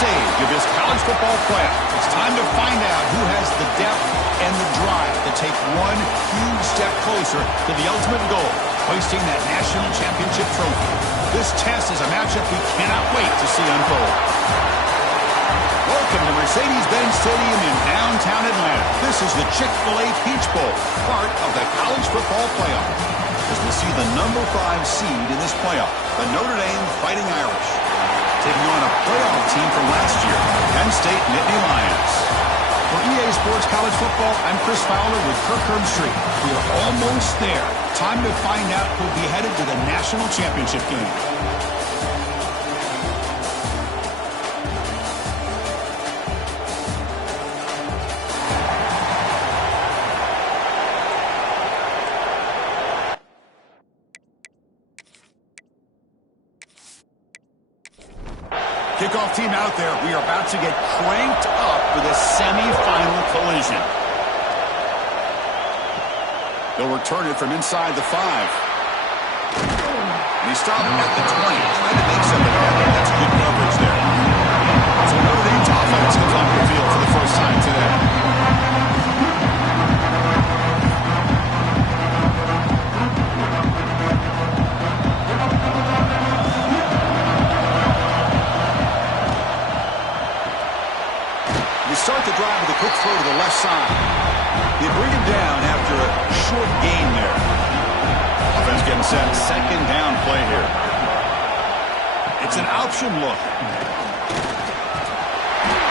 stage of this college football playoff. It's time to find out who has the depth and the drive to take one huge step closer to the ultimate goal, hoisting that national championship trophy. This test is a matchup we cannot wait to see unfold. Welcome to Mercedes-Benz Stadium in downtown Atlanta. This is the Chick-fil-A Peach Bowl, part of the college football playoff. As we see the number 5 seed in this playoff, the Notre Dame Fighting Irish, taking on a playoff team from last year, Penn State Nittany Lions. For EA Sports College Football, I'm Chris Fowler with Kirk Herbstreit. We are almost there. Time to find out who'll be headed to the national championship game. Kickoff team out there. We are about to get cranked up for the semifinal collision. They'll return it from inside the 5. They stop at the 20. Trying to make something happen. That's good coverage there. So Notre Dame's offense comes on the field for the first time today. Start the drive with a quick throw to the left side. They bring him down after a short gain there. Offense getting set. Second down play here. It's an option look.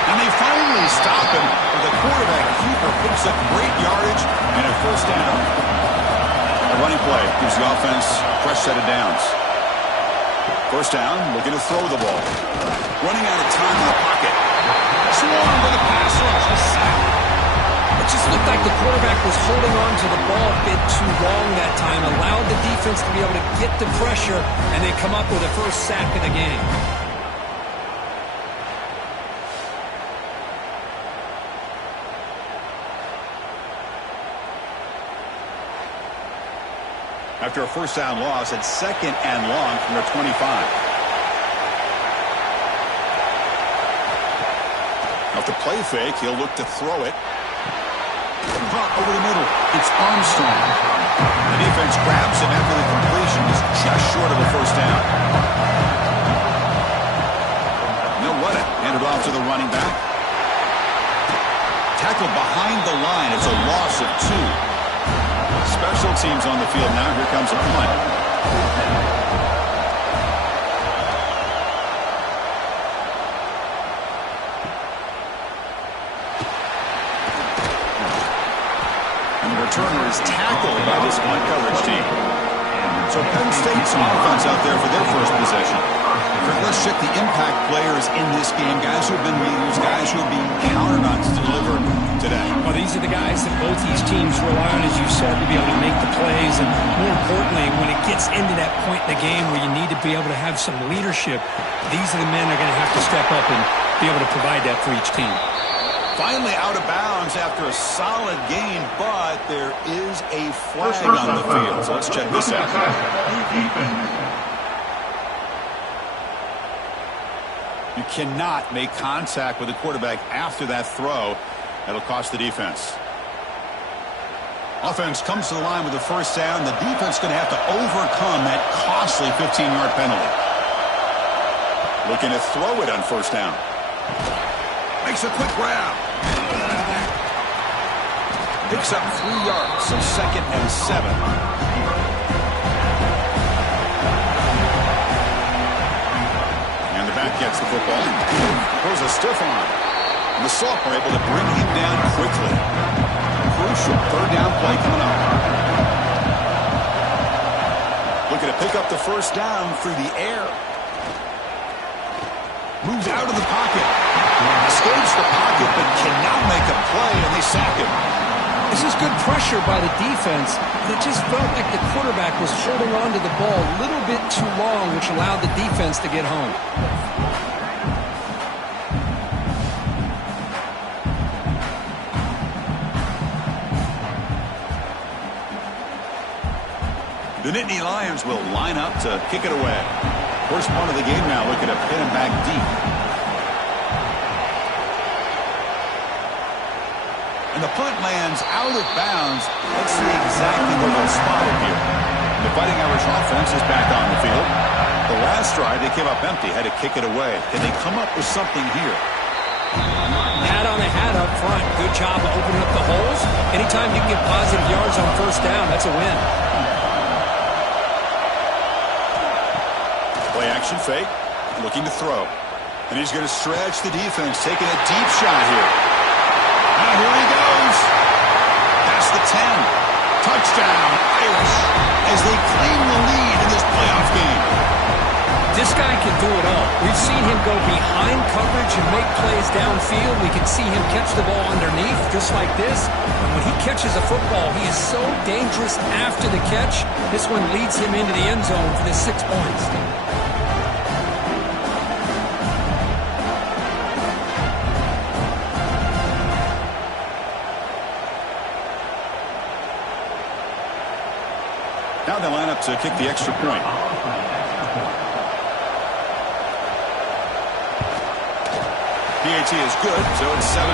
And they finally stop him with a quarterback keeper. Picks up great yardage and a first down. A running play gives the offense a fresh set of downs. First down, looking to throw the ball. Running out of time in the pocket. Swarm with a pass rush, a sack. It just looked like the quarterback was holding on to the ball a bit too long that time, allowed the defense to be able to get the pressure, and then come up with a first sack of the game. After a first down loss at second and long from their 25. Off the play fake, he'll look to throw it. Caught over the middle. It's Armstrong. The defense grabs him after the completion. Is just short of a first down. They'll run it. Hand it off to the running back. Tackled behind the line. It's a loss of 2. Special teams on the field now. Here comes a punt. Returner is tackled by this punt coverage team. So Penn State's offense out there for their first possession. Let's check the impact players in this game. Guys who have been leaders, guys who are being counted on to deliver today. Well, these are the guys that both these teams rely on, as you said, to be able to make the plays. And more importantly, when it gets into that point in the game where you need to be able to have some leadership, these are the men that are going to have to step up and be able to provide that for each team. Finally out of bounds after a solid gain, but there is a flag on the field. So let's check this out. You cannot make contact with the quarterback after that throw. That'll cost the defense. Offense comes to the line with the first down. The defense is going to have to overcome that costly 15-yard penalty. Looking to throw it on first down. Makes a quick grab. Picks up 3 yards, so second and 7. And the back gets the football. Throws a stiff arm. And the Soft are able to bring him down quickly. Crucial third down play coming up. Looking to pick up the first down through the air. Moves out of the pocket. Escapes the pocket, but cannot make a play, and they sack him. This is good pressure by the defense, but it just felt like the quarterback was holding on to the ball a little bit too long, which allowed the defense to get home. The Nittany Lions will line up to kick it away. First punt of the game now, looking to pin him back deep. And the punt lands out of bounds. Let's see exactly where they'll spot it here. The Fighting Irish offense is back on the field. The last drive, they came up empty, had to kick it away. Can they come up with something here? Hat on the hat up front. Good job of opening up the holes. Anytime you can get positive yards on first down, that's a win. Play action fake, looking to throw. And he's going to stretch the defense, taking a deep shot here. Now here he goes. Past the 10. Touchdown, Irish, as they claim the lead in this playoff game. This guy can do it all. We've seen him go behind coverage and make plays downfield. We can see him catch the ball underneath, just like this. And when he catches a football, he is so dangerous after the catch. This one leads him into the end zone for the 6 points. Now they line up to kick the extra point. PAT is good, so it's 7-0.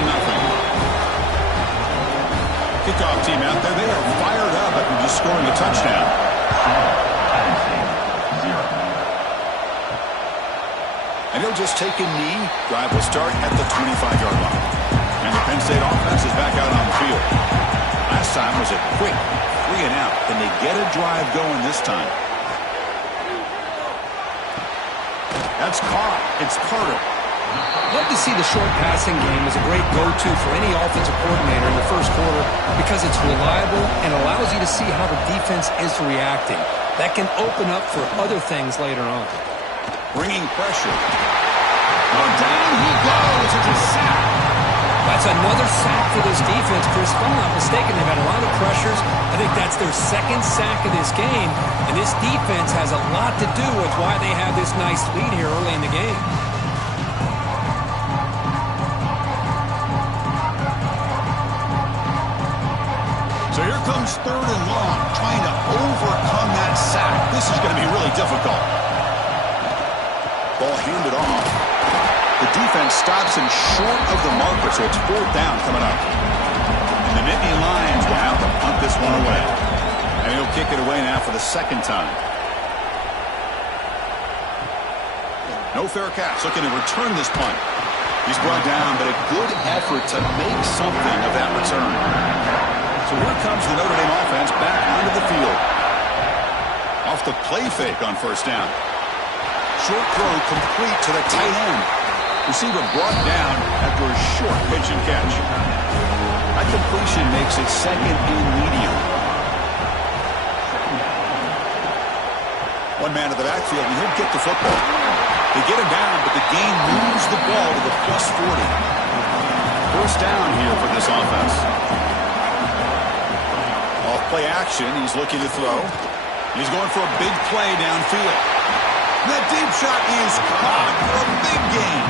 Kickoff team out there, they are fired up after just scoring a touchdown. And he'll just take a knee. Drive will start at the 25-yard line. And the Penn State offense is back out on the field. Last time was a quick 3 and out. Can they get a drive going this time? That's caught. It's Carter. Love to see the short passing game as a great go-to for any offensive coordinator in the first quarter because it's reliable and allows you to see how the defense is reacting. That can open up for other things later on. Bringing pressure. Well, down he goes. It's a sack. That's another sack for this defense, Chris. If I'm not mistaken, they've had a lot of pressures. I think that's their second sack of this game. And this defense has a lot to do with why they have this nice lead here early in the game. So here comes 3rd and long, trying to overcome that sack. This is going to be really difficult. Ball handed off. The defense stops him short of the marker, so it's 4th down coming up. And the Nittany Lions will have to punt this one away. And he'll kick it away now for the 2nd time. No fair catch, looking to return this punt. He's brought down, but a good effort to make something of that return. So here comes the Notre Dame offense back onto the field. Off the play fake on 1st down. Short throw complete to the tight end. Receiver brought down after a short pitch and catch. That completion makes it 2nd and medium. One man to the backfield, and he'll get the football. They get him down, but the gain moves the ball to the +40. 1st down here for this offense. Off play action, he's looking to throw. He's going for a big play downfield. That deep shot is caught for a big gain.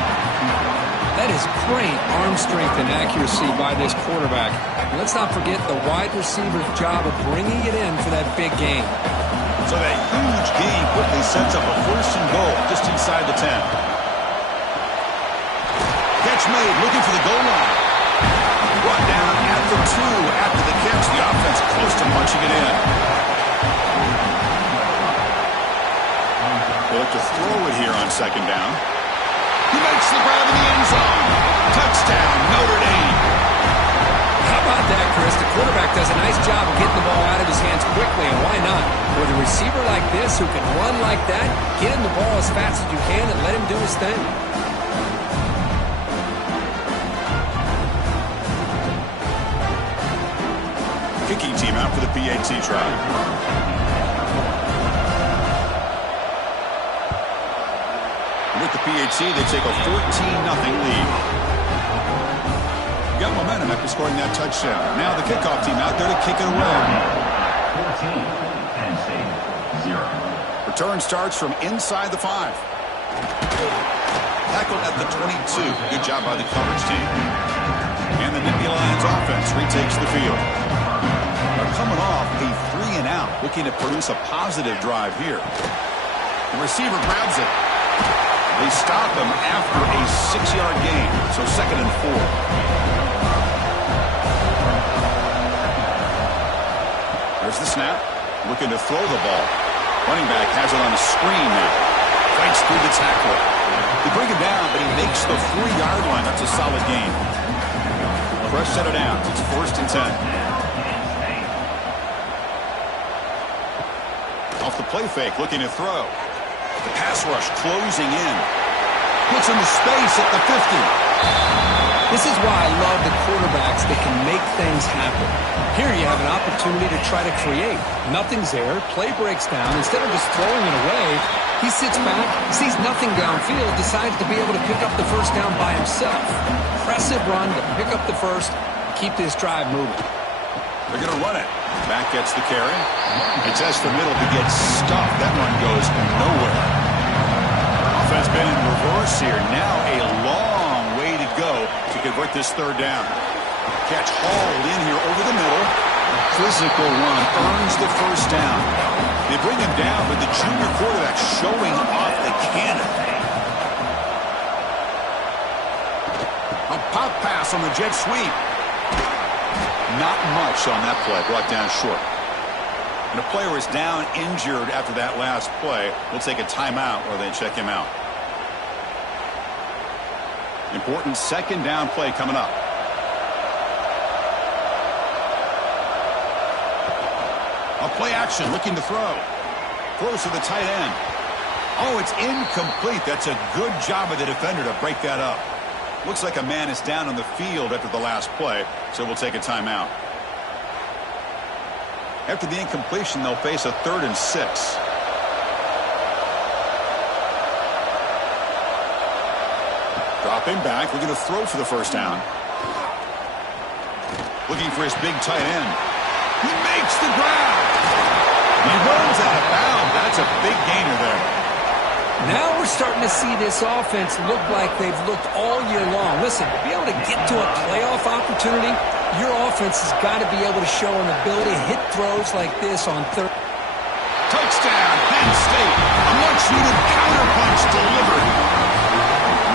That is great arm strength and accuracy by this quarterback. And let's not forget the wide receiver's job of bringing it in for that big gain. So that huge gain quickly sets up a 1st and goal just inside the 10. Catch made, looking for the goal line. Brought down at the 2 after the catch. The offense close to punching it in. They look to throw it here on 2nd down. He makes the grab in the end zone. Touchdown, Notre Dame. How about that, Chris? The quarterback does a nice job of getting the ball out of his hands quickly, and why not? With a receiver like this who can run like that, get him the ball as fast as you can and let him do his thing. Kicking team out for the PAT try. With the PAT, they take a 14-0 lead. Got momentum after scoring that touchdown. Now the kickoff team out there to kick it away. 14, Penn State, 0. Return starts from inside the 5. Tackled at the 22. Good job by the coverage team. And the Nittany Lions offense retakes the field. They're coming off a 3 and out, looking to produce a positive drive here. The receiver grabs it. They stop him after a 6-yard gain, so 2nd and 4. snap. Looking to throw the ball. Running back has it on a screen now. Fights through the tackle. They bring him down, but he makes the 3-yard line. That's a solid gain. Fresh set of downs. It's 1st and 10. Off the play fake, looking to throw. The pass rush closing in. Puts him to space at the 50. This is why I love the quarterbacks that can make things happen. Here you have an opportunity to try to create. Nothing's there. Play breaks down. Instead of just throwing it away, he sits back, sees nothing downfield, decides to be able to pick up the first down by himself. Impressive run to pick up the first, keep this drive moving. They're going to run it. Back gets the carry. He tests the middle. He gets stuffed. That run goes nowhere. Offense been in reverse here. Now a long way to go to convert this 3rd down. Catch hauled in here over the middle. Physical run earns the first down. They bring him down, but the junior quarterback showing off the cannon. A pop pass on the jet sweep. Not much on that play. Brought down short. And a player is down injured after that last play. We'll take a timeout or they check him out. Important 2nd down play coming up. A play action, looking to throw. Throws to the tight end. Oh, it's incomplete. That's a good job of the defender to break that up. Looks like a man is down on the field after the last play, so we'll take a timeout. After the incompletion, they'll face a 3rd and 6. Dropping back, looking to throw for the first down. Looking for his big tight end. He makes the grab. He runs out of bounds. That's a big gainer there. Now we're starting to see this offense look like they've looked all year long. Listen, to be able to get to a playoff opportunity, your offense has got to be able to show an ability to hit throws like this on 3rd. Touchdown, Penn State. A much-needed counterpunch delivered.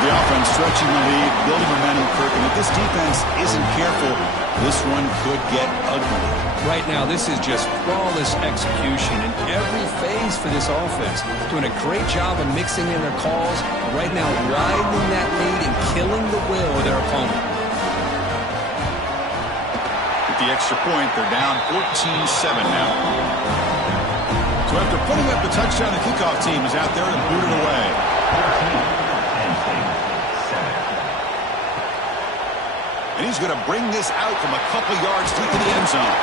The offense stretching the lead, building momentum, Kirk, and if this defense isn't careful, this one could get ugly. Right now, this is just flawless execution in every phase for this offense. Doing a great job of mixing in their calls. Right now, widening that lead and killing the will of their opponent. With the extra point, they're down 14-7 now. So after putting up the touchdown, the kickoff team is out there to boot it away. And he's going to bring this out from a couple yards deep in the end zone.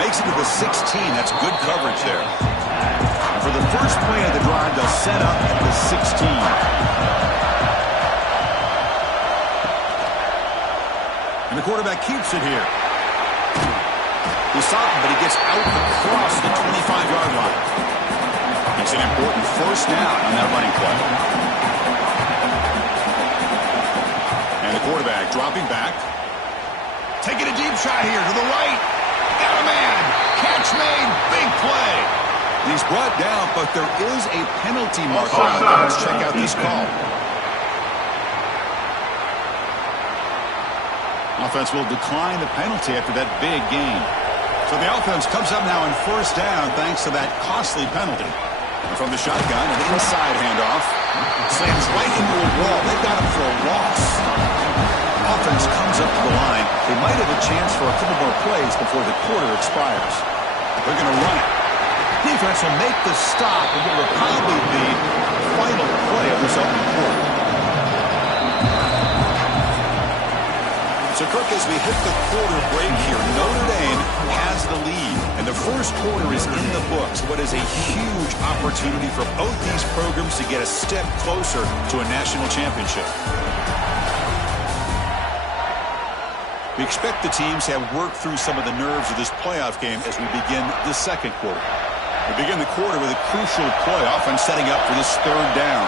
Makes it to the 16. That's good coverage there. And for the first play of the drive, they'll set up at the 16. And the quarterback keeps it here. He's stopped, but he gets out across the 25-yard line. It's an important first down on that running play. And the quarterback dropping back. Taking a deep shot here to the right. Got a man. Catch made. Big play. He's brought down, but there is a penalty marker out there. Let's check out this call. Offense will decline the penalty after that big gain. So the offense comes up now in first down thanks to that costly penalty. And from the shotgun, an inside handoff. Slams right into a wall. They've got him for a loss. Offense comes up to the line. They might have a chance for a couple more plays before the quarter expires. They're going to run it. Defense will make the stop, and it will probably be the final play of this opening quarter. So, Kirk, as we hit the quarter break here, Notre Dame has the lead, and the first quarter is in the books. What is a huge opportunity for both these programs to get a step closer to a national championship. We expect the teams to have worked through some of the nerves of this playoff game as we begin the second quarter. We begin the quarter with a crucial play, offense setting up for this third down.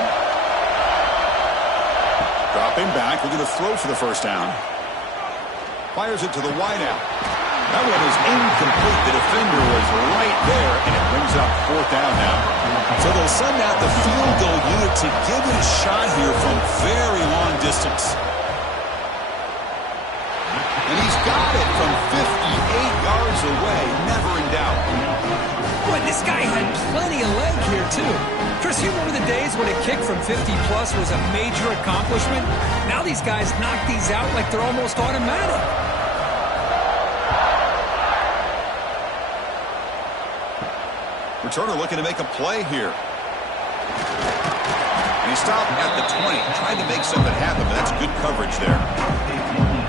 Dropping back, we're going to throw for the first down. Fires it to the wideout. That one is incomplete. The defender was right there, and it brings up fourth down now. So they'll send out the field goal unit to give it a shot here from very long distance. And he's got it from 58 yards away. Never in dragged out. Boy, this guy had plenty of leg here, too. Chris, you remember the days when a kick from 50-plus was a major accomplishment? Now these guys knock these out like they're almost automatic. Returner looking to make a play here. And he stopped at the 20, trying to make something happen, but that's good coverage there.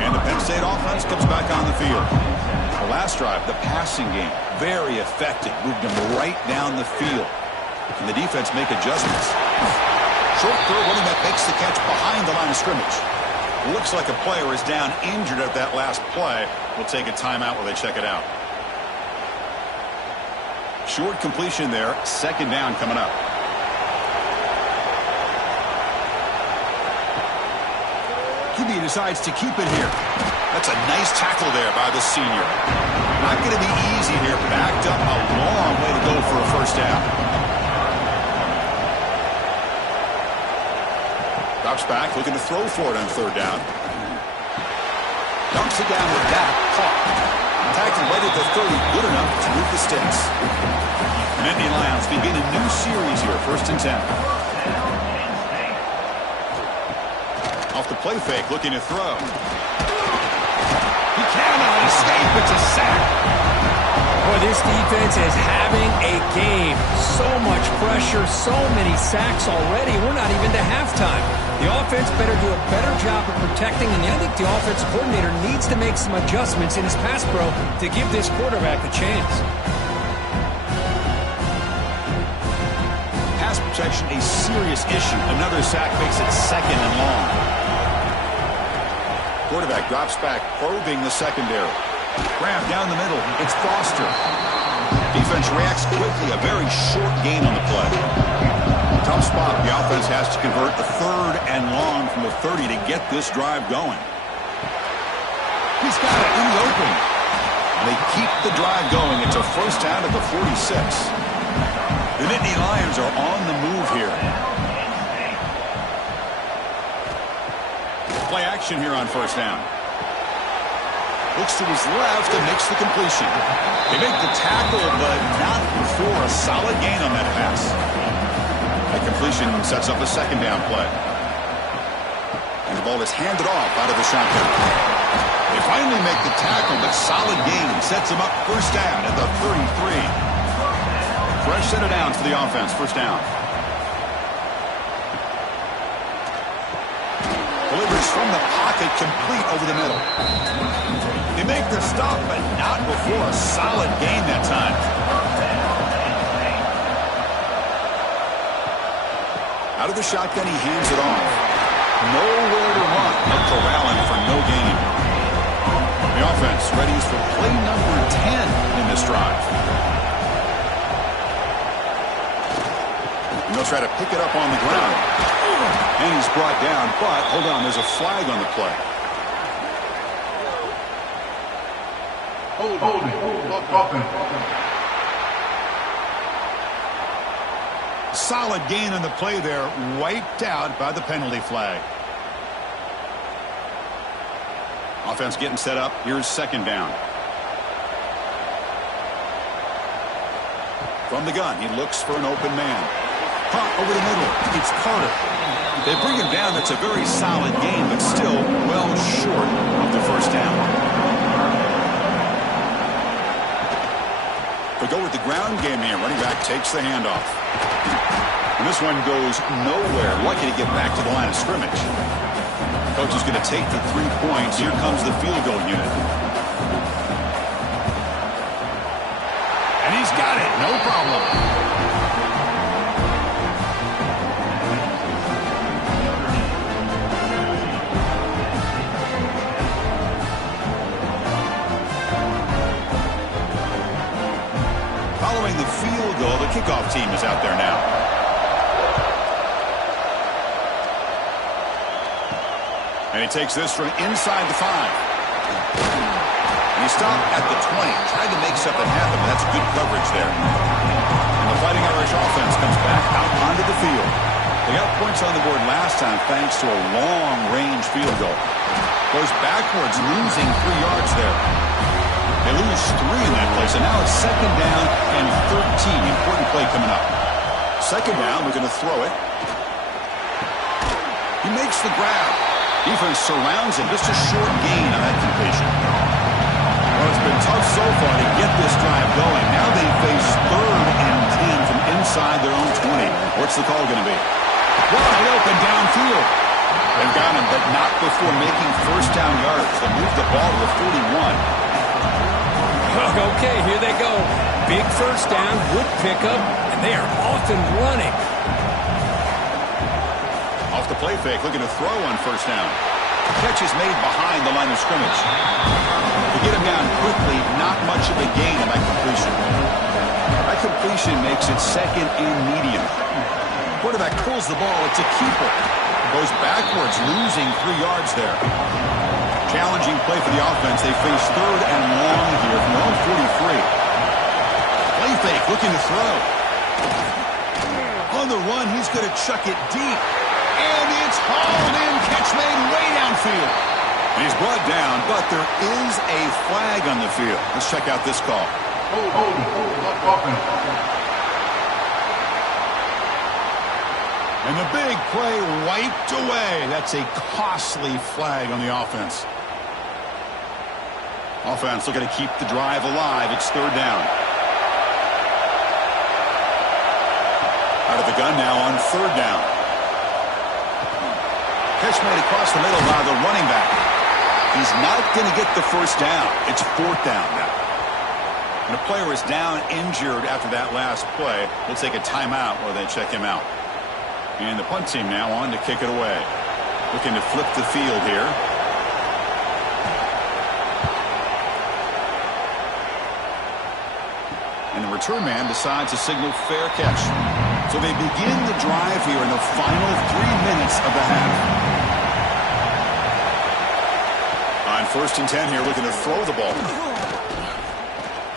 And the Penn State offense comes back on the field. The last drive, the passing game, very effective. Moved them right down the field. Can the defense make adjustments? Short throw, running back makes the catch behind the line of scrimmage. Looks like a player is down injured at that last play. We'll take a timeout while they check it out. Short completion there. Second down coming up. QB decides to keep it here. That's a nice tackle there by the senior. Not going to be easy here. Backed up a long way to go for a first down. Drops back, looking to throw for it on third down. Dumps it down with that. Caught. Tackled right at the 30. Good enough to move the sticks. Nittany Lions begin a new series here. 1st and 10. Off the play fake, looking to throw. He cannot escape. It's a sack. Boy, this defense is having a game. So much pressure, so many sacks already. We're not even to halftime. The offense better do a better job of protecting, and I think the offensive coordinator needs to make some adjustments in his pass pro to give this quarterback a chance. Pass protection, a serious issue. Another sack makes it 2nd and long. Quarterback drops back, probing the secondary. Grab down the middle. It's Foster. Defense reacts quickly. A very short gain on the play. Tough spot. The offense has to convert the 3rd and long from the 30 to get this drive going. He's got it in the open. They keep the drive going. It's a first down at the 46. The Nittany Lions are on the move here. Play action here on first down. Looks to his left and makes the completion. They make the tackle, but not before a solid gain on that pass. The completion sets up a 2nd down play. And the ball is handed off out of the shotgun. They finally make the tackle, but solid gain sets them up first down at the 33. Fresh set of downs for the offense. First down. Delivers from the pocket, complete over the middle. They make the stop, but not before a solid gain that time. Out of the shotgun, he hands it off. Nowhere to run. They'll corral him for no gain. The offense readies for play number 10 in this drive. And they'll try to pick it up on the ground. And he's brought down, but hold on, there's a flag on the play. Solid gain on the play there, wiped out by the penalty flag. Offense getting set up. Here's 2nd down. From the gun, he looks for an open man. Punt over the middle. It's Carter. They bring him down. That's a very solid game, but still well short of the first down. They go with the ground game here. Running back takes the handoff. And this one goes nowhere. Lucky to get back to the line of scrimmage. Coach is going to take the 3 points. Here comes the field goal unit. And he's got it. No problem. Following the field goal, the kickoff team is out there now. And he takes this from inside the 5. And he stopped at the 20. Tried to make something happen, but that's good coverage there. And the Fighting Irish offense comes back out onto the field. They got points on the board last time thanks to a long-range field goal. Goes backwards, losing 3 yards there. They lose 3 in that play, so now it's 2nd down and 13. Important play coming up. 2nd down, we're going to throw it. He makes the grab. Defense surrounds him. Just a short gain on that completion. Well, it's been tough so far to get this drive going. Now they face 3rd and 10 from inside their own 20. What's the call going to be? Wide open downfield. They've got him, but not before making 1st down yards. They move the ball to the 41. Okay, here they go. Big 1st down, good pickup, and they are off and running. Off the play fake, looking to throw on 1st down. Catch is made behind the line of scrimmage. To get him down quickly, not much of a gain on that completion. That completion makes it 2nd and medium. Quarterback pulls the ball. It's a keeper. Goes backwards, losing 3 yards there. Challenging play for the offense. They face 3rd and long here from their own 43. Play fake, looking to throw. On the run, he's going to chuck it deep. And it's hauled in. Catch made way downfield. And he's brought down, but there is a flag on the field. Let's check out this call. And the big play wiped away. That's a costly flag on the offense. Offense looking to keep the drive alive. It's 3rd down. Out of the gun now on 3rd down. Catch made across the middle by the running back. He's not going to get the 1st down. It's 4th down now. And the player is down injured after that last play. We'll take a timeout while they check him out. And the punt team now on to kick it away. Looking to flip the field here. And the return man decides to signal fair catch. So they begin the drive here in the final 3 minutes of the half. On 1st and 10 here, looking to throw the ball.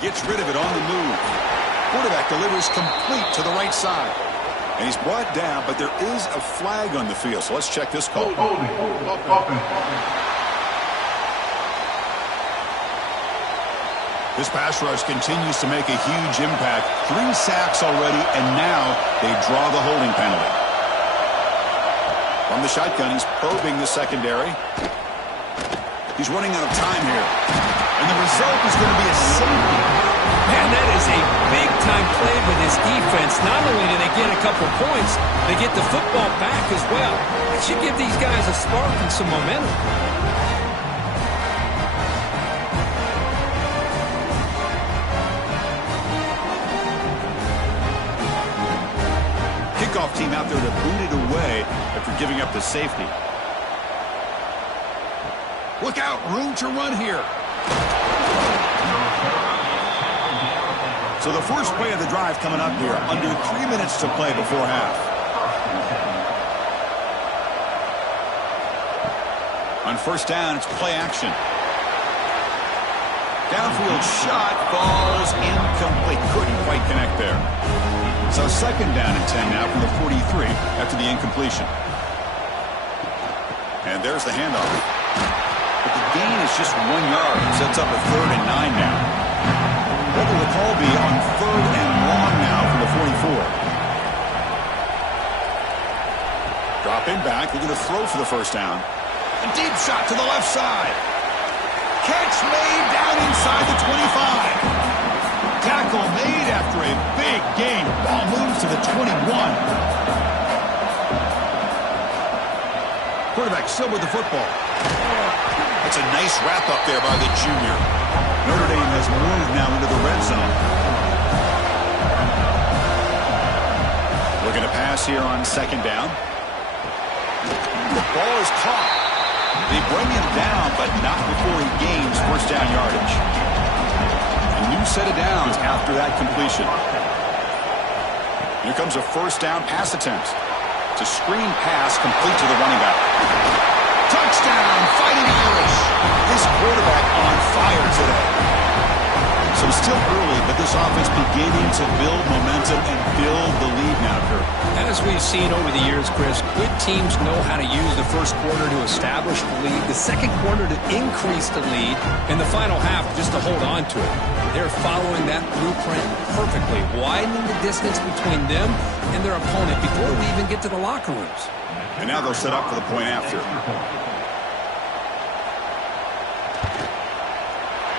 Gets rid of it on the move. Quarterback delivers complete to the right side. And he's brought down, but there is a flag on the field. So let's check this call. This pass rush continues to make a huge impact. 3 sacks already, and now they draw the holding penalty. From the shotgun, he's probing the secondary. He's running out of time here. And the result is going to be a safety. Man, that is a big-time play for this defense. Not only do they get a couple points, they get the football back as well. It should give these guys a spark and some momentum. Kickoff team out there to boot it away after giving up the safety. Look out, room to run here. So the first play of the drive coming up here, under 3 minutes to play before half. On 1st down, it's play action. Downfield shot falls incomplete. Couldn't quite connect there. So 2nd down and 10 now from the 43 after the incompletion. And there's the handoff. But the gain is just 1 yard. Sets up a 3rd and 9 now. What will the call be on 3rd and long now from the 44? Dropping back, looking to throw for the 1st down. A deep shot to the left side. Catch made down inside the 25. Tackle made after a big gain. Ball moves to the 21. Quarterback still with the football. That's a nice wrap-up there by the junior. Notre Dame has moved now into the red zone. Looking to pass here on 2nd down. The ball is caught. They bring him down, but not before he gains 1st down yardage. A new set of downs after that completion. Here comes a 1st down pass attempt. It's a screen pass complete to the running back. Touchdown, Fighting Irish. This quarterback on fire today. So still early, but this this offense beginning to build momentum and build the lead now, Kurt? As we've seen over the years, Chris, good teams know how to use the first quarter to establish the lead, the second quarter to increase the lead, and the final half just to hold on to it. They're following that blueprint perfectly, widening the distance between them and their opponent before we even get to the locker rooms. And now they'll set up for the point after.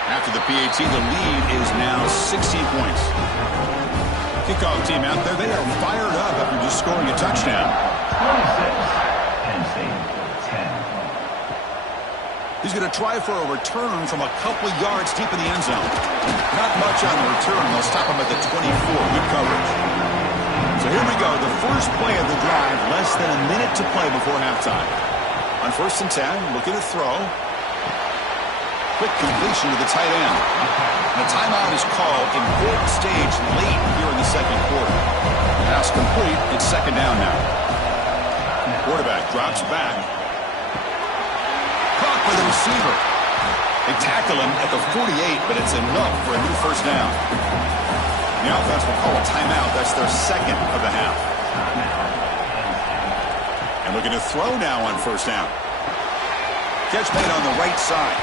After the PAT, the lead is now 16 points. Kickoff team out there, they are fired up after just scoring a touchdown. 26. Penn State, 10. He's going to try for a return from a couple yards deep in the end zone. Not much on the return. They'll stop him at the 24. Good coverage. So here we go. The first play of the drive, less than a minute to play before halftime. On 1st and 10, looking to throw. Quick completion to the tight end. And a timeout is called. Important stage late here in the second quarter. Pass complete. It's second down now. Quarterback drops back. Caught by the receiver. They tackle him at the 48, but it's enough for a new first down. The offense will call a timeout. That's their second of the half. And looking to throw now on first down. Catch made on the right side.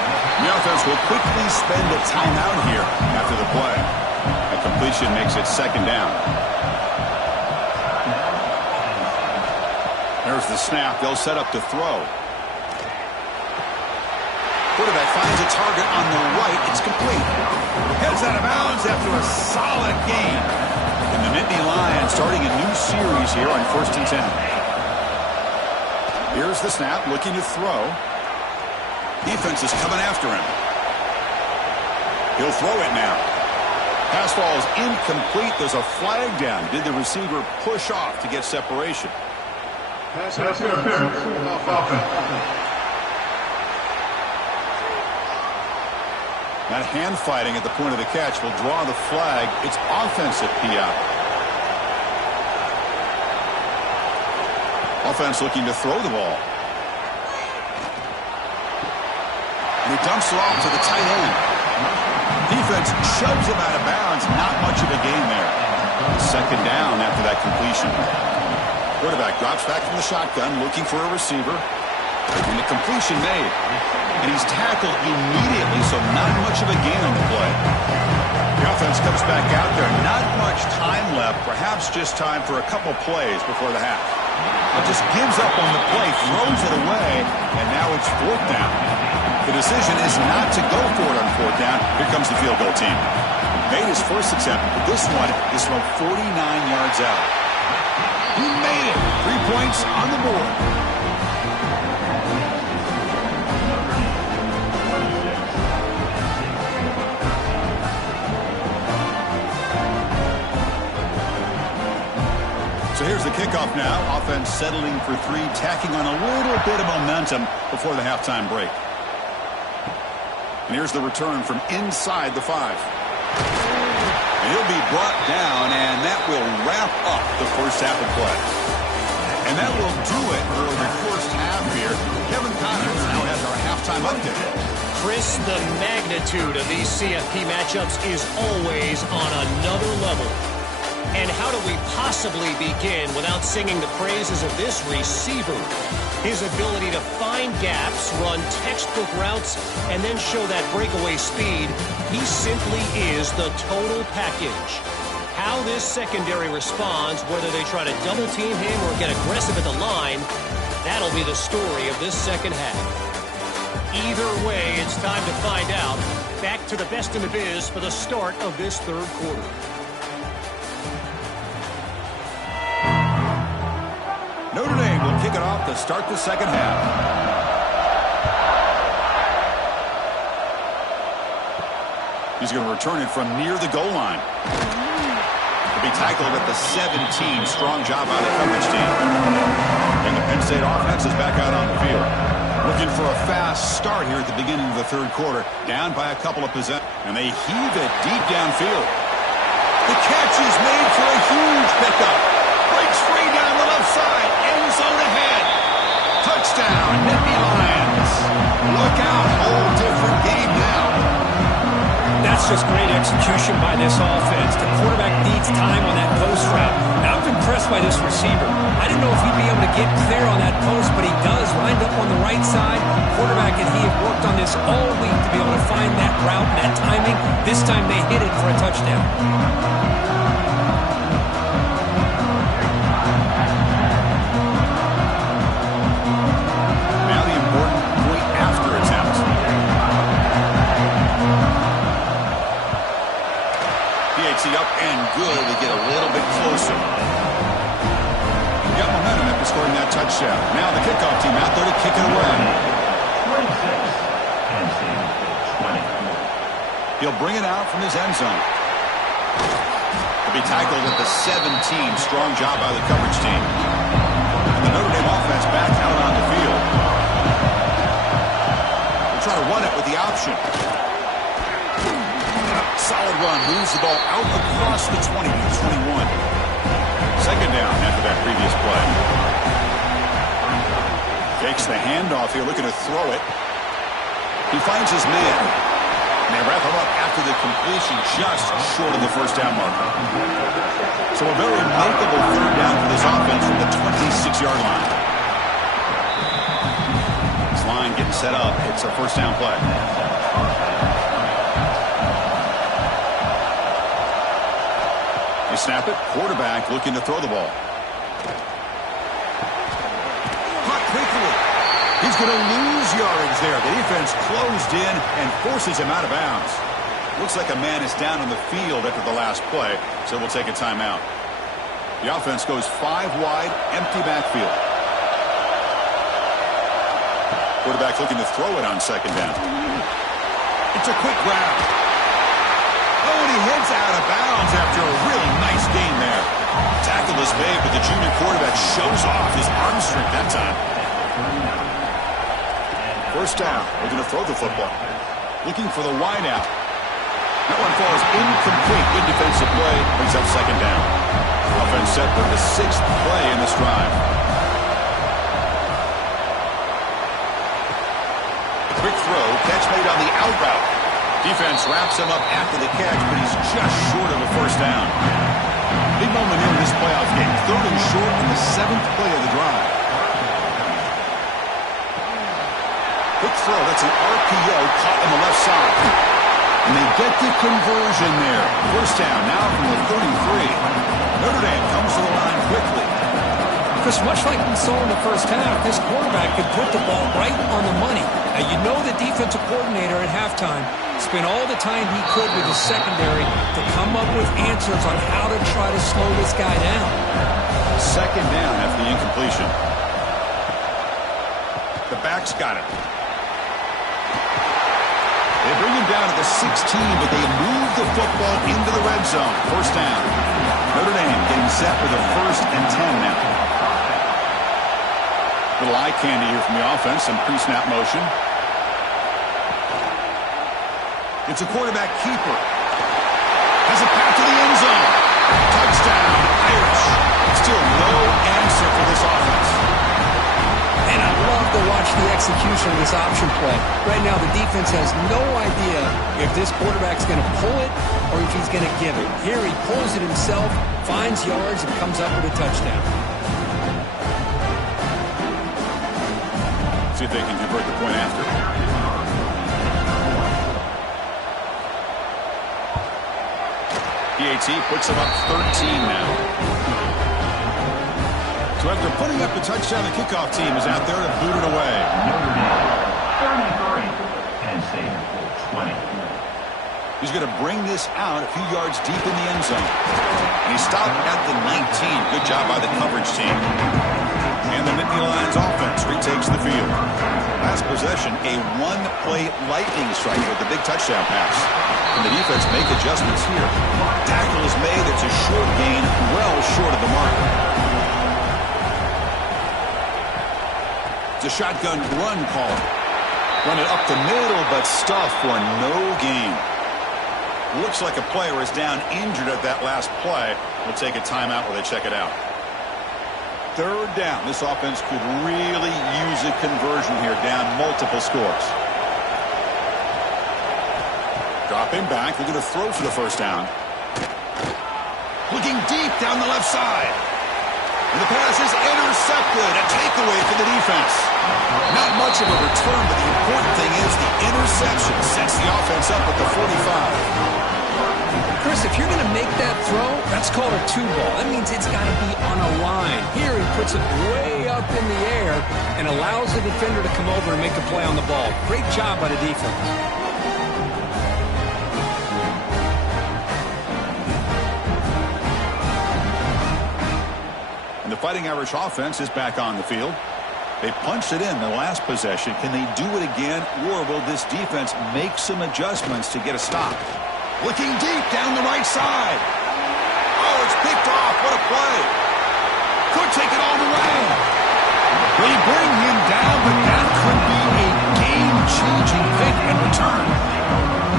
The offense will quickly spend a timeout here after the play. A completion makes it second down. There's the snap. They'll set up to throw. Quarterback finds a target on the right. It's complete. Heads out of bounds after a solid gain. And the Nittany Lions starting a new series here on 1st and 10. Here's the snap, looking to throw. Defense is coming after him. He'll throw it now. Pass ball is incomplete. There's a flag down. Did the receiver push off to get separation? Pass interference. Offense. That hand fighting at the point of the catch will draw the flag. It's offensive PI. Offense looking to throw the ball. And he dumps it off to the tight end. Defense shoves him out of bounds. Not much of a gain there. Second down after that completion. Quarterback drops back from the shotgun, looking for a receiver. And the completion made. And he's tackled immediately, so not much of a gain on the play. The offense comes back out there. Not much time left. Perhaps just time for a couple plays before the half. But just gives up on the play, throws it away, and now it's 4th down. The decision is not to go for it on 4th down. Here comes the field goal team. Made his first attempt, but this one is from 49 yards out. He made it. 3 points on the board. So here's the kickoff now. Offense settling for 3, tacking on a little bit of momentum before the halftime break. And here's the return from inside the 5. And he'll be brought down, and that will wrap up the first half of play. And that will do it for the first half here. Kevin Connors now has our halftime update. Chris, the magnitude of these CFP matchups is always on another level. And how do we possibly begin without singing the praises of this receiver? His ability to find gaps, run textbook routes, and then show that breakaway speed. He simply is the total package. How this secondary responds, whether they try to double team him or get aggressive at the line, that'll be the story of this second half. Either way, it's time to find out. Back to the best in the biz for the start of this third quarter. Notre Dame will kick it off to start the second half. He's going to return it from near the goal line. He'll be tackled at the 17. Strong job by the coverage team. And the Penn State offense is back out on the field. Looking for a fast start here at the beginning of the third quarter. Down by a couple of possessions. And they heave it deep downfield. The catch is made for a huge pickup. Breaks free down the left side. End zone ahead. Touchdown, Nittany Lions. Look out. Whole different game now. That's just great execution by this offense. The quarterback needs time on that post route. Now, I'm impressed by this receiver. I didn't know if he'd be able to get clear on that post, but he does. Lined up on the right side. Quarterback and he have worked on this all week to be able to find that route and that timing. This time they hit it for a touchdown. Now the important point after attempt. PAT up and good to get a little bit closer. Got momentum after scoring that touchdown. Now the kickoff team out there to kick it away. 26, He'll bring it out from his end zone. He'll be tackled at the 17. Strong job by the coverage team. And the Notre Dame offense back out on the field. We'll try to run it with the option. Solid run. Moves the ball out across the 20 to the 21. Second down after that previous play. Takes the handoff here, looking to throw it. He finds his man. And they wrap him up after the completion, just short of the first down marker. So a very makeable third down for this offense from the 26-yard line. This line getting set up. It's a first down play. They snap it. Quarterback looking to throw the ball. Caught quickly. He's going to lose yardage there. The defense closed in and forces him out of bounds. Looks like a man is down on the field after the last play, so we'll take a timeout. The offense goes 5 wide, empty backfield. Quarterback looking to throw it on second down. It's a quick grab. Oh, and he heads out of bounds after a really nice gain there. Tackle is made, but the junior quarterback shows off his arm strength that time. First down. We're going to throw the football. Looking for the wide out. That one falls incomplete. Good defensive play. Brings up second down. Offense set for the 6th play in this drive. Quick throw. Catch made on the out route. Defense wraps him up after the catch, but he's just short of a first down. Big moment here in this playoff game. 3rd and short in the 7th play of the drive. Quick throw. That's an RPO caught on the left side. And they get the conversion there. First down now from the 33. Notre Dame comes to the line quickly. Chris, much like we saw in the first half, this quarterback could put the ball right on the money. Now, you know the defensive coordinator at halftime spent all the time he could with his secondary to come up with answers on how to try to slow this guy down. Second down after the incompletion. The back's got it. They bring him down to the 16, but they move the football into the red zone. First down. Notre Dame getting set with a 1st and 10 now. Little eye candy here from the offense, some pre-snap motion. It's a quarterback keeper. Has a pass to the end zone. Touchdown, Irish. Still no answer for this offense. And I love to watch the execution of this option play. Right now, the defense has no idea if this quarterback's going to pull it or if he's going to give it. Here, he pulls it himself, finds yards, and comes up with a touchdown. See if they can convert the point after. PAT puts them up 13 now. So after putting up the touchdown, the kickoff team is out there to boot it away. Notre Dame, 33. Penn State, 20. He's going to bring this out a few yards deep in the end zone. And he stopped at the 19. Good job by the coverage team. And the Nittany Lions offense retakes the field. Last possession, a one-play lightning strike with the big touchdown pass. And the defense make adjustments here. Tackle is made. It's a short gain, well short of the mark. It's a shotgun run call. Run it up the middle, but stuff for no gain. Looks like a player is down injured at that last play. We'll take a timeout while they check it out. Third down. This offense could really use a conversion here, down multiple scores. Dropping back, looking to throw for the first down. Looking deep down the left side. And the pass is intercepted. A takeaway for the defense. Not much of a return, but the important thing is the interception sets the offense up at the 45. Chris, if you're going to make that throw, that's called a two ball. That means it's got to be on a line. Here he puts it way up in the air and allows the defender to come over and make a play on the ball. Great job by the defense. And the Fighting Irish offense is back on the field. They punched it in the last possession. Can they do it again, or will this defense make some adjustments to get a stop? Looking deep down the right side. Oh, it's picked off. What a play. Could take it all the way. They bring him down, but that could be a game-changing pick and return.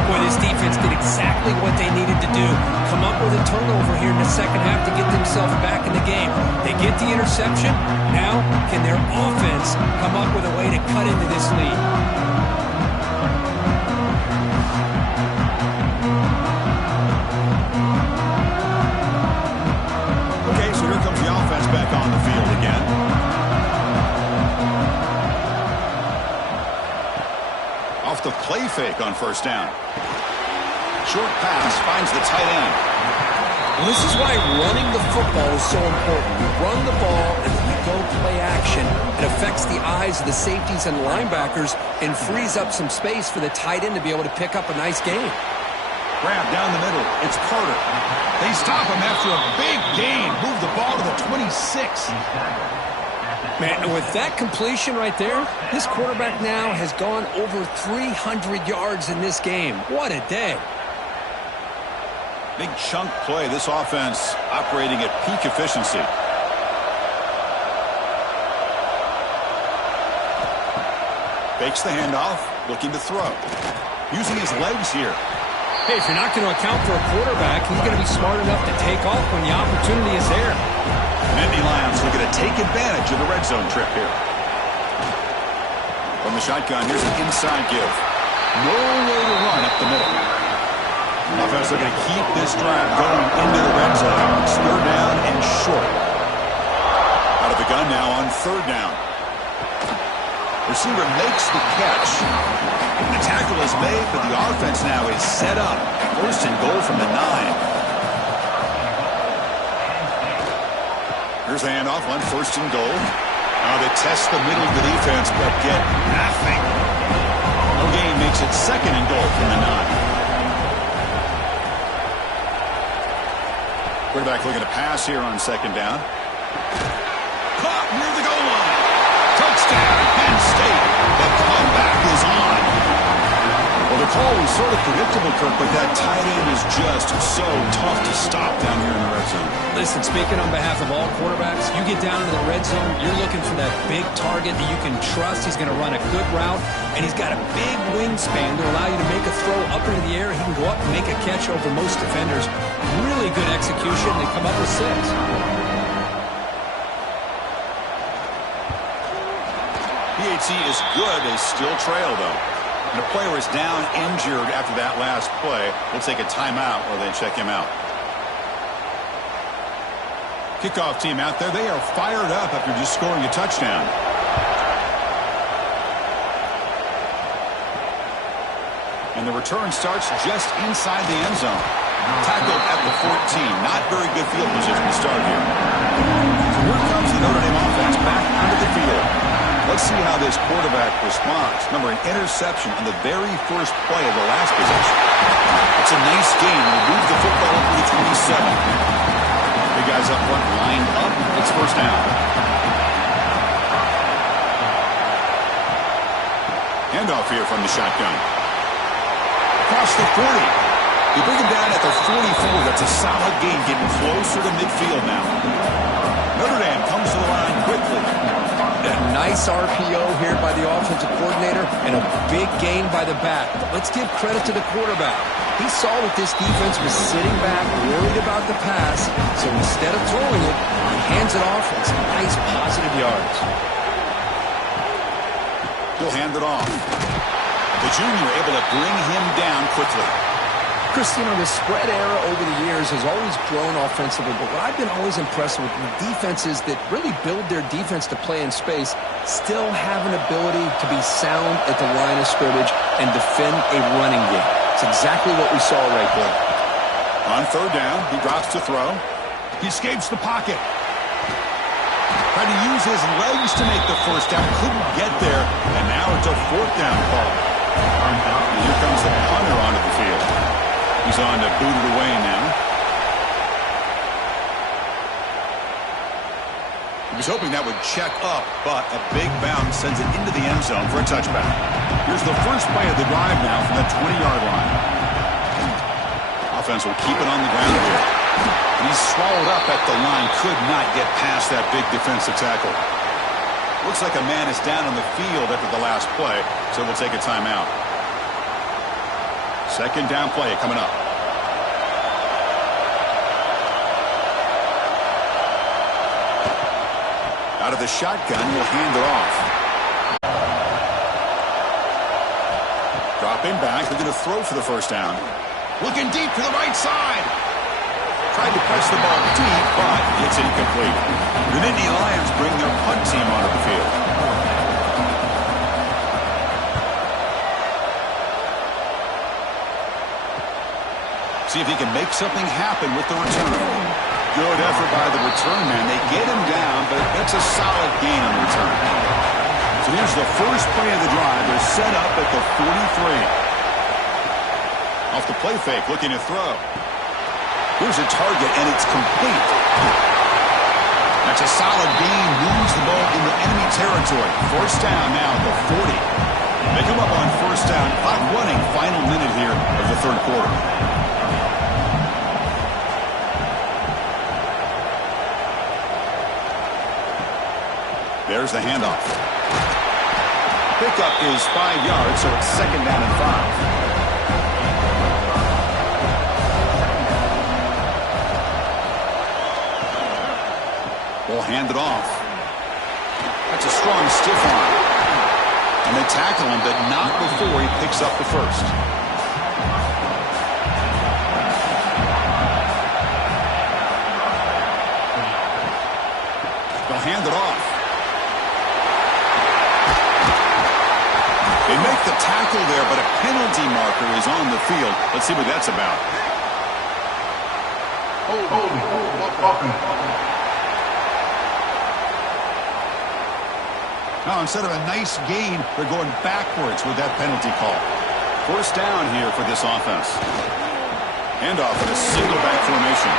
Boy, this defense did exactly what they needed to do. Come up with a turnover here in the second half to get themselves back in the game. They get the interception. Now, can their offense come up with a way to cut into this lead? Okay, so here comes the offense back on the field again. Off the play fake on first down. Short pass finds the tight end. Well, this is why running the football is so important. You run the ball and then you go play action. It affects the eyes of the safeties and linebackers and frees up some space for the tight end to be able to pick up a nice gain. Grab down the middle. It's Carter. They stop him after a big gain. Move the ball to the 26. Man, with that completion right there, this quarterback now has gone over 300 yards in this game. What a day. Big chunk play. This offense operating at peak efficiency. Fakes the handoff. Looking to throw. Using his legs here. Hey, if you're not going to account for a quarterback, he's going to be smart enough to take off when the opportunity is there. Nittany Lions looking to take advantage of the red zone trip here. From the shotgun, here's an inside give. No way to run up the middle. Offense looking to keep this drive going into the red zone. It's third down and short. Out of the gun now on third down. Receiver makes the catch. The tackle is made, but the offense now is set up. First and goal from the 9. Here's the handoff on first and goal. Now they test the middle of the defense, but get nothing. No gain makes it second and goal from the 9. Quarterback looking to pass here on second down. Caught near the goal line. Touchdown, Penn State. The comeback is on. Well, the call was sort of predictable, Kirk, but that tight end is just so tough to stop down here in the red zone. Listen, speaking on behalf of all quarterbacks, you get down into the red zone, you're looking for that big target that you can trust. He's going to run a good route, and he's got a big wingspan to allow you to make a throw up into the air. He can go up and make a catch over most defenders. Really good execution. They come up with 6. PHC is good. They still trail, though. And the player is down injured after that last play. We'll take a timeout while they check him out. Kickoff team out there. They are fired up after just scoring a touchdown. And the return starts just inside the end zone. Tackled at the 14. Not very good field position to start here. So here comes the Notre Dame offense back onto the field. Let's see how this quarterback responds. Remember, an interception on the very first play of the last possession. It's a nice game. We'll move the football up to the 27. Big guys up front lined up. It's first down. Handoff here from the shotgun. Across the 40. You bring him down at the 44. That's a solid gain, getting closer to midfield now. Notre Dame comes to the line quickly. A nice RPO here by the offensive coordinator and a big gain by the back. But let's give credit to the quarterback. He saw that this defense was sitting back, worried about the pass, so instead of throwing it, he hands it off with some nice positive yards. He'll hand it off. The junior able to bring him down quickly. Chris, you know, the spread era over the years has always grown offensively, but what I've been always impressed with the defenses that really build their defense to play in space still have an ability to be sound at the line of scrimmage and defend a running game. It's exactly what we saw right there. On third down, he drops to throw. He escapes the pocket. Tried to use his legs to make the first down. Couldn't get there, and now it's a fourth down call. And here comes the punter onto the field. He's on to boot it away now. He was hoping that would check up, but a big bounce sends it into the end zone for a touchback. Here's the first play of the drive now from the 20-yard line. Offense will keep it on the ground here. And he's swallowed up at the line. Could not get past that big defensive tackle. Looks like a man is down on the field after the last play, so we'll take a timeout. Second down play coming up. Out of the shotgun, will hand it off. Dropping back, they're going to throw for the first down. Looking deep to the right side. Tried to press the ball deep, but it's incomplete. The Nittany Lions bring their punt team onto the field. See if he can make something happen with the return. Good effort by the return man. They get him down, but it's a solid gain on the return. So here's the first play of the drive. They're set up at the 43. Off the play fake, looking to throw. Here's a target, and it's complete. That's a solid gain. Moves the ball into enemy territory. First down now at the 40. They come up on first down. Clock running. Final minute here of the third quarter. There's the handoff. Pickup is 5 yards, so it's second down and 5. Will hand it off. That's a strong stiff arm. And they tackle him, but not before he picks up the first. They'll hand it off. They make the tackle there, but a penalty marker is on the field. Let's see what that's about. Now, instead of a nice gain, they're going backwards with that penalty call. First down here for this offense. Handoff in a single back formation.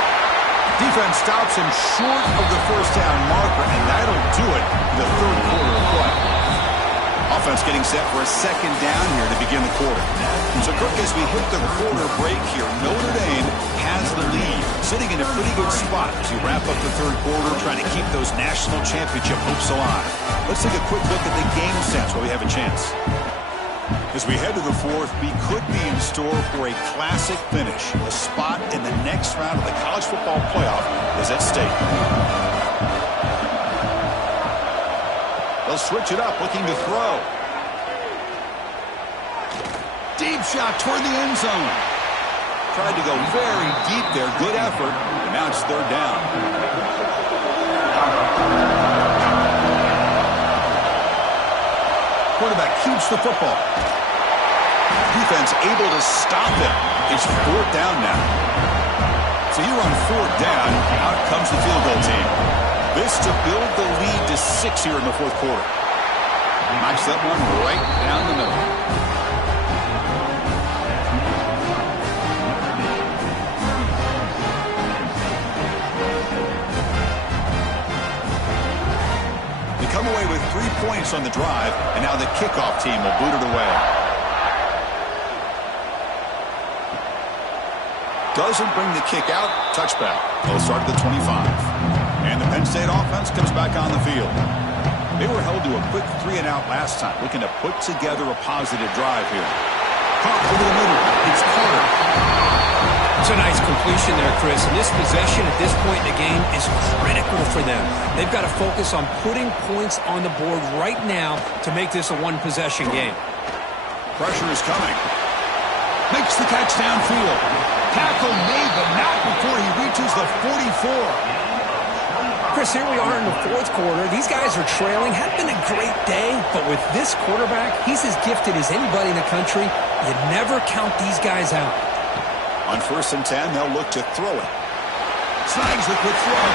Defense stops him short of the first down marker, and that'll do it in the third quarter of play. Offense getting set for a second down here to begin the quarter. So, Kirk, as we hit the quarter break here, Notre Dame has the lead, sitting in a pretty good spot as we wrap up the third quarter, trying to keep those national championship hopes alive. Let's take a quick look at the game stats while we have a chance. As we head to the fourth, we could be in store for a classic finish. A spot in the next round of the college football playoff is at stake. They'll switch it up, looking to throw. Deep shot toward the end zone. Tried to go very deep there. Good effort. And now it's third down. Quarterback keeps the football. Defense able to stop him. It's fourth down now. So here on fourth down, out comes the field goal team. This to build the lead to 6 here in the fourth quarter. Knocks that one right down the middle. They come away with 3 points on the drive, and now the kickoff team will boot it away. Doesn't bring the kick out. Touchback. They'll start at the 25. And the Penn State offense comes back on the field. They were held to a quick 3-and-out last time, looking to put together a positive drive here. Pump over the middle. It's Carter. It's a nice completion there, Chris. And this possession at this point in the game is critical for them. They've got to focus on putting points on the board right now to make this a one-possession game. Pressure is coming. Makes the catch downfield. Tackle made, but not before he reaches the 44. Chris, here we are in the fourth quarter. These guys are trailing. Had been a great day, but with this quarterback, he's as gifted as anybody in the country. You never count these guys out. On 1st and 10, they'll look to throw it. Snags the quick throw.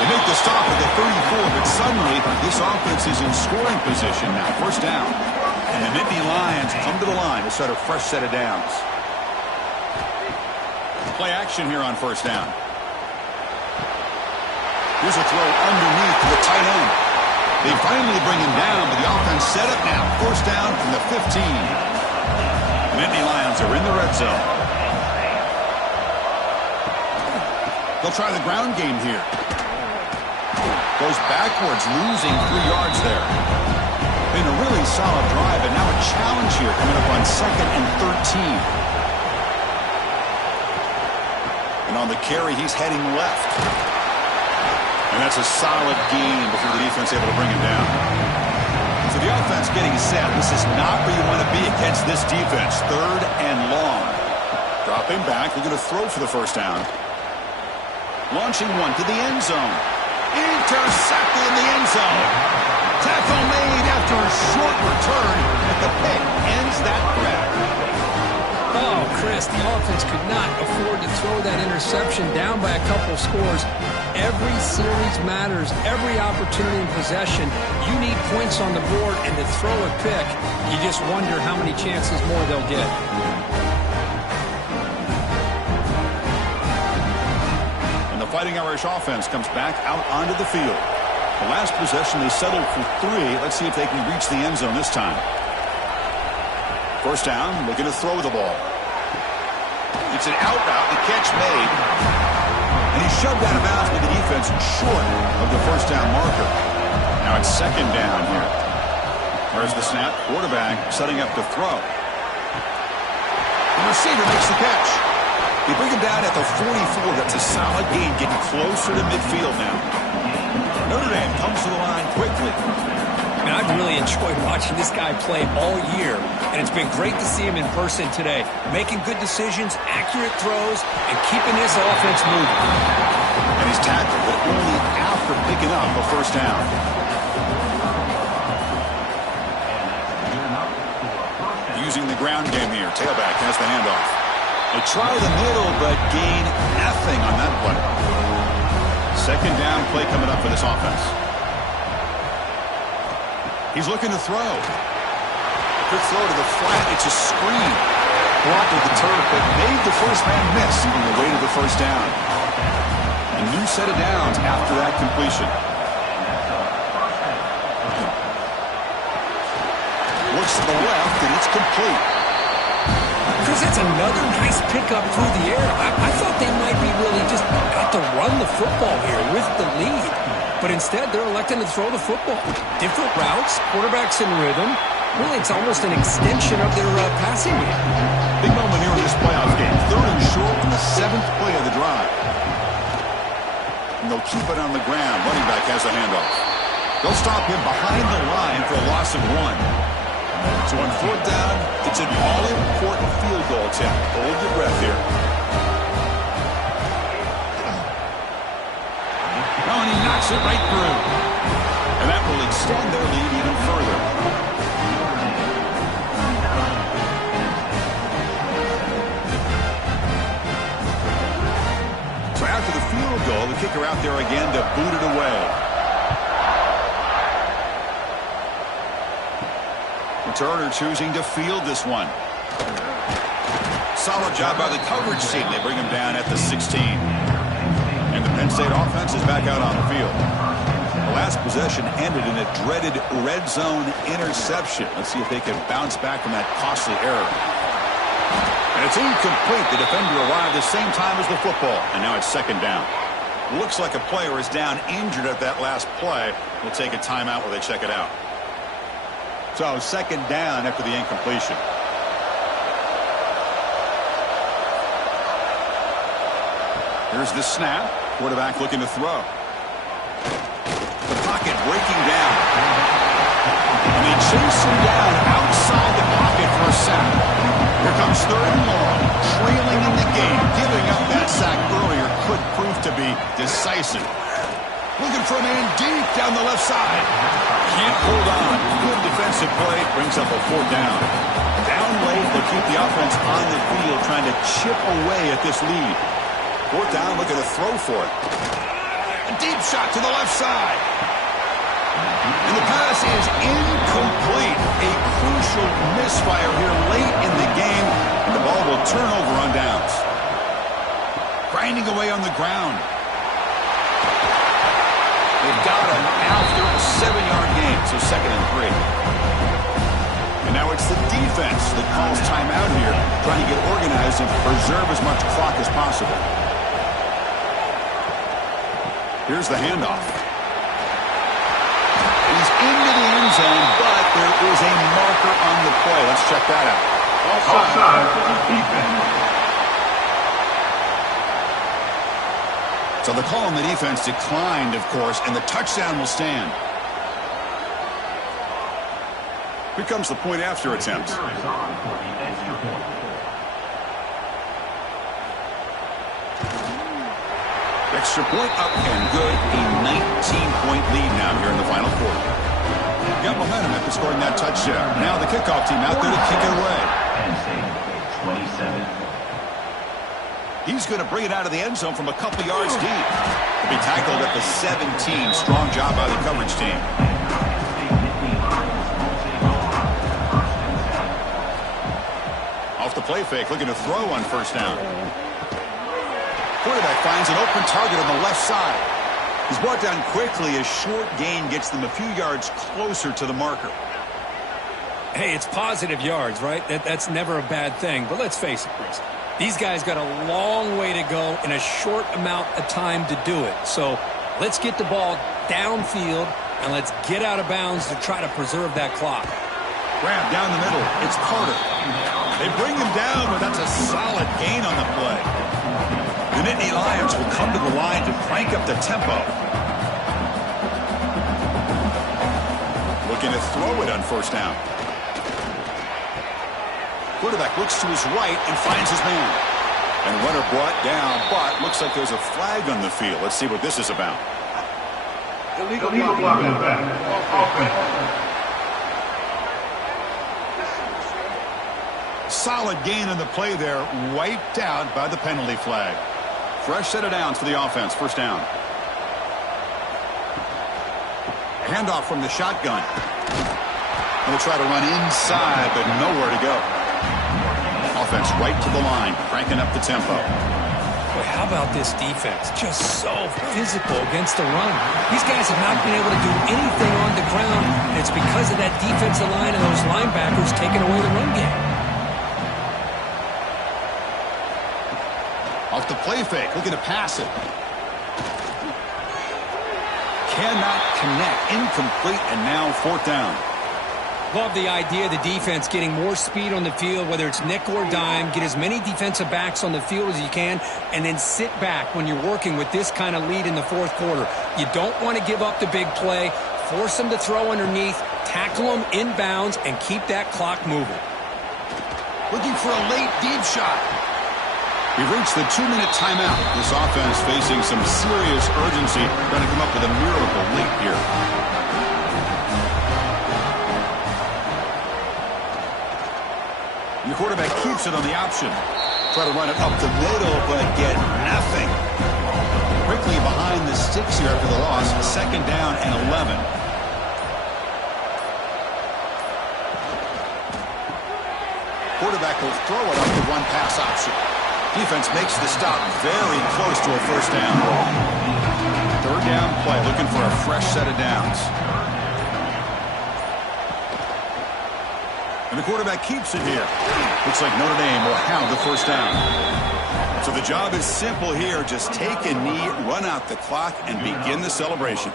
They make the stop at the 34, but suddenly this offense is in scoring position now. 1st down. And the Nittany Lions come to the line to start a fresh set of downs. Play action here on 1st down. Here's a throw underneath to the tight end. They finally bring him down, but the offense set up now. 1st down from the 15. The Nittany Lions are in the red zone. They'll try the ground game here. Goes backwards, losing 3 yards there. Been a really solid drive, and now a challenge here coming up on 2nd and 13. And on the carry, he's heading left. And that's a solid gain before the defense able to bring him down. So the offense getting set. This is not where you want to be against this defense. 3rd and long. Dropping back. They're going to throw for the 1st down. Launching one to the end zone. Intercepted in the end zone. Tackle made after a short return. And the pick ends that threat. Oh, Chris, the offense could not afford to throw that interception down by a couple scores. Every series matters. Every opportunity in possession. You need points on the board, and to throw a pick, you just wonder how many chances more they'll get. And the Fighting Irish offense comes back out onto the field. The last possession, they settled for 3. Let's see if they can reach the end zone this time. 1st down, looking to throw the ball. It's an out route, the catch made. And he's shoved out of bounds with the defense short of the 1st down marker. Now it's 2nd down here. There's the snap, quarterback setting up to throw. The receiver makes the catch. They bring him down at the 44. That's a solid gain, getting closer to midfield now. Notre Dame comes to the line quickly. Now, I've really enjoyed watching this guy play all year, and it's been great to see him in person today, making good decisions, accurate throws, and keeping this offense moving. And he's tackled, but only after picking up a 1st down. Using the ground game here. Tailback has the handoff. They try the middle, but gain nothing on that play. 2nd down play coming up for this offense. He's looking to throw. Quick throw to the flat. It's a screen. Blocked with the turf, but made the 1st man miss on the way to the 1st down. A new set of downs after that completion. Looks to the left, and it's complete. Because it's another nice pickup through the air. I thought they might be really just got to run the football here with the lead. But instead, they're electing to throw the football. Different routes, quarterbacks in rhythm. Really, it's almost an extension of their passing game. Big moment here in this playoff game. 3rd and short from the 7th play of the drive. And they'll keep it on the ground. Running back has the handoff. They'll stop him behind the line for a loss of 1. So on 4th down, it's an all-important field goal attempt. Hold your breath here. Oh, and he knocks it right through. And that will extend their lead even further. So after the field goal, the kicker out there again to boot it away. Turner choosing to field this one. Solid job by the coverage team. They bring him down at the 16. And the Penn State offense is back out on the field. The last possession ended in a dreaded red zone interception. Let's see if they can bounce back from that costly error. And it's incomplete. The defender arrived the same time as the football. And now it's 2nd down. Looks like a player is down injured at that last play. We'll take a timeout while they check it out. So 2nd down after the incompletion. Here's the snap. Quarterback looking to throw. The pocket breaking down. And they chase him down outside the pocket for a sack. Here comes third and long. Trailing in the game. Giving up that sack earlier could prove to be decisive. Looking for a man deep down the left side. Can't hold on. Good defensive play. Brings up a fourth down. Down late, they keep the offense on the field trying to chip away at this lead. Fourth down, looking to throw for it. A deep shot to the left side. And the pass is incomplete. A crucial misfire here late in the game. The ball will turn over on downs. Grinding away on the ground. They've got him after a 7-yard gain, so 2nd and 3. And now it's the defense that calls timeout here, trying to get organized and preserve as much clock as possible. Here's the handoff. He's into the end zone, but there is a marker on the play. Let's check that out. Offside for the defense. So the call on the defense declined, of course, and the touchdown will stand. Here comes the point after attempt. Extra point up and good. A 19-point lead now here in the final quarter. Got momentum after scoring that touchdown. Now the kickoff team out there to kick it away. Penn State, 27. He's going to bring it out of the end zone from a couple yards deep. He'll be tackled at the 17. Strong job by the coverage team. Off the play fake, looking to throw on first down. Quarterback finds an open target on the left side. He's brought down quickly. A short gain gets them a few yards closer to the marker. Hey, it's positive yards, right? That's never a bad thing. But let's face it, Chris. These guys got a long way to go in a short amount of time to do it. So let's get the ball downfield and let's get out of bounds to try to preserve that clock. Grab down the middle. It's Carter. They bring him down, but that's a solid gain on the play. The Nittany Lions will come to the line to crank up the tempo. Looking to throw it on first down. Quarterback looks to his right and finds his man. And runner brought down, but looks like there's a flag on the field. Let's see what this is about. Illegal blocking back. Solid gain on the play there, wiped out by the penalty flag. Fresh set of downs for the offense, first down. Handoff from the shotgun. They'll try to run inside, but nowhere to go. Offense right to the line, cranking up the tempo. Boy, how about this defense? Just so physical against the run. These guys have not been able to do anything on the ground, and it's because of that defensive line and those linebackers taking away the run game. Off the play fake, looking to pass it. Cannot connect, incomplete, and now fourth down. Love the idea of the defense getting more speed on the field, whether it's nickel or dime, get as many defensive backs on the field as you can, and then sit back when you're working with this kind of lead in the fourth quarter. You don't want to give up the big play, force them to throw underneath, tackle them inbounds, and keep that clock moving. Looking for a late deep shot. We've reached the 2-minute timeout. This offense facing some serious urgency, trying to come up with a miracle late here. The quarterback keeps it on the option. Try to run it up the middle, but get nothing. Quickly behind the sticks here after the loss. Second down and 11. Quarterback will throw it up the one-pass option. Defense makes the stop very close to a first down. Third down play, looking for a fresh set of downs. And the quarterback keeps it here. Looks like Notre Dame will have the first down. So the job is simple here. Just take a knee, run out the clock, and begin the celebration.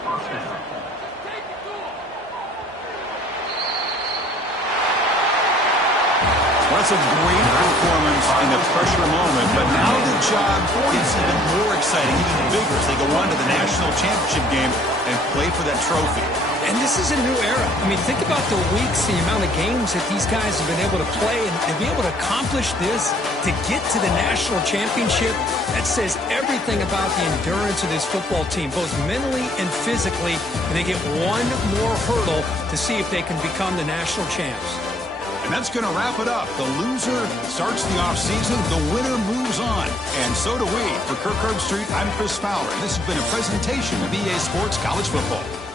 That's a great performance in the pressure moment, but now the job gets even more exciting, even bigger as they go on to the national championship game and play for that trophy. And this is a new era. I mean, think about the weeks, the amount of games that these guys have been able to play, and to be able to accomplish this, to get to the national championship, that says everything about the endurance of this football team, both mentally and physically, and they get one more hurdle to see if they can become the national champs. And that's going to wrap it up. The loser starts the offseason. The winner moves on. And so do we. For Kirk Herbstreit, I'm Chris Fowler. This has been a presentation of EA Sports College Football.